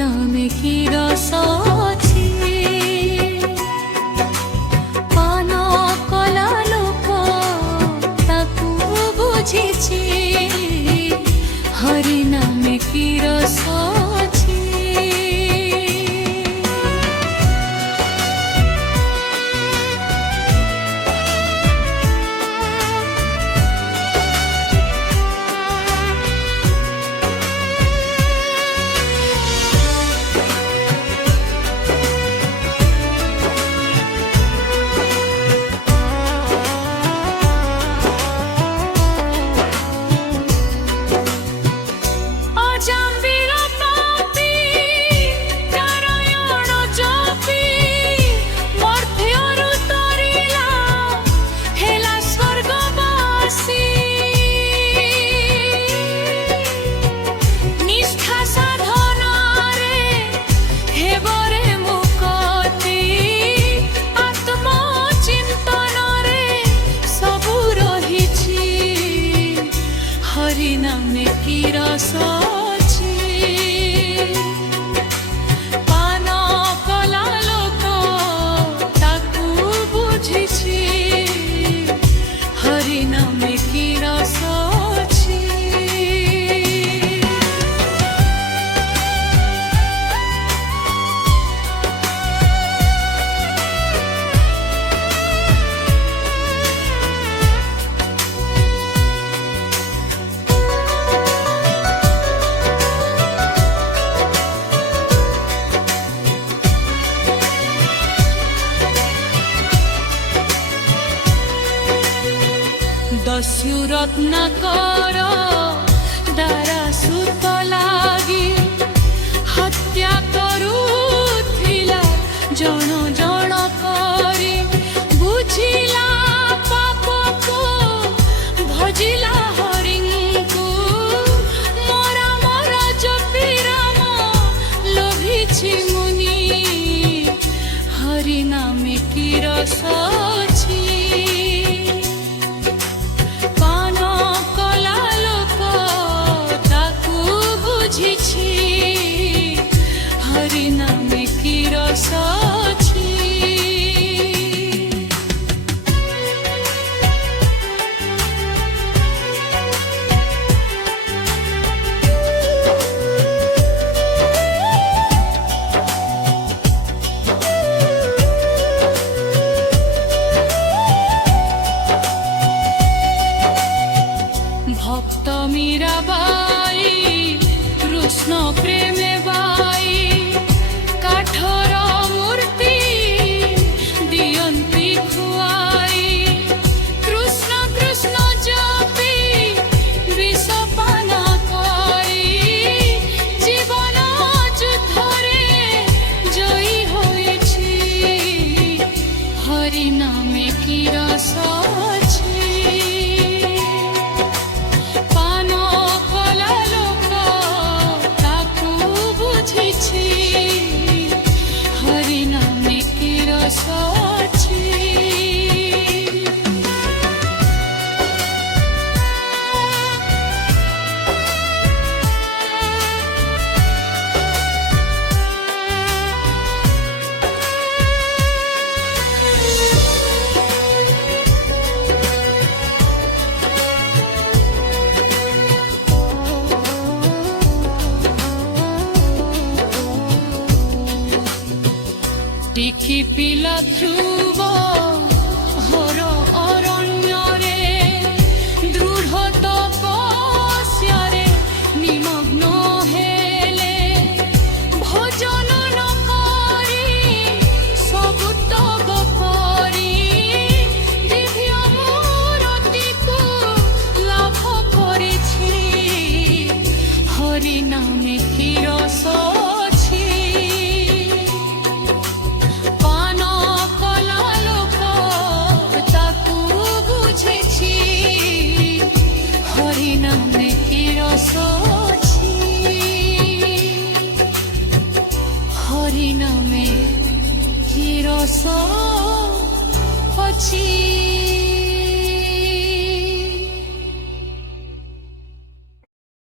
নামে কি রস ଅଛି পান কলা লোক তাକୁ বুঝিছি হরি নামে কি রস ଅଛି হরি নামে কি রস ଅଛି পান কলা লোক তাକୁ বুঝিছি হরি নামে কি রস ଅଛି দস্যু রত্নাকর দ্বারা সুত লাগি হত্যা করুথিলা জন জন করি বুঝিলা পাপকু ভজিলা হরিଙ୍କୁ মরা মরা জপি রাম লোভিছি মুনি হরি নামে কি রস ଅଛି হরি নামে কি রস ଅଛି ভক্ত মীরাবাই কৃষ্ণ প্রেমে বাই কাঠর মূর্তি দিয়ন্তি খুয়াই কৃষ্ণ কৃষ্ণ জপি বিষপান করি জীবন যুদ্ধরে জয়ী হয়েছি হরি নামে কি রস ଅଛି পান কলা লোক তাକୁ বুঝিছি হরি নামে কি রস ଅଛି টিকি পিলা ধ্রুব হর অরণ্যরে দৃঢ় তপস্যারে নিমগ্ন হেলে ভজন ন করি সবু ত্যাগ করি দিব্য মূরতিকু লাভ করেছি হরি নামে কি রস ଅଛି পান কলা লোক তাକୁ বুঝেছি হরি নামে কি রস ଅଛି হরি নামে কি রস ଅଛି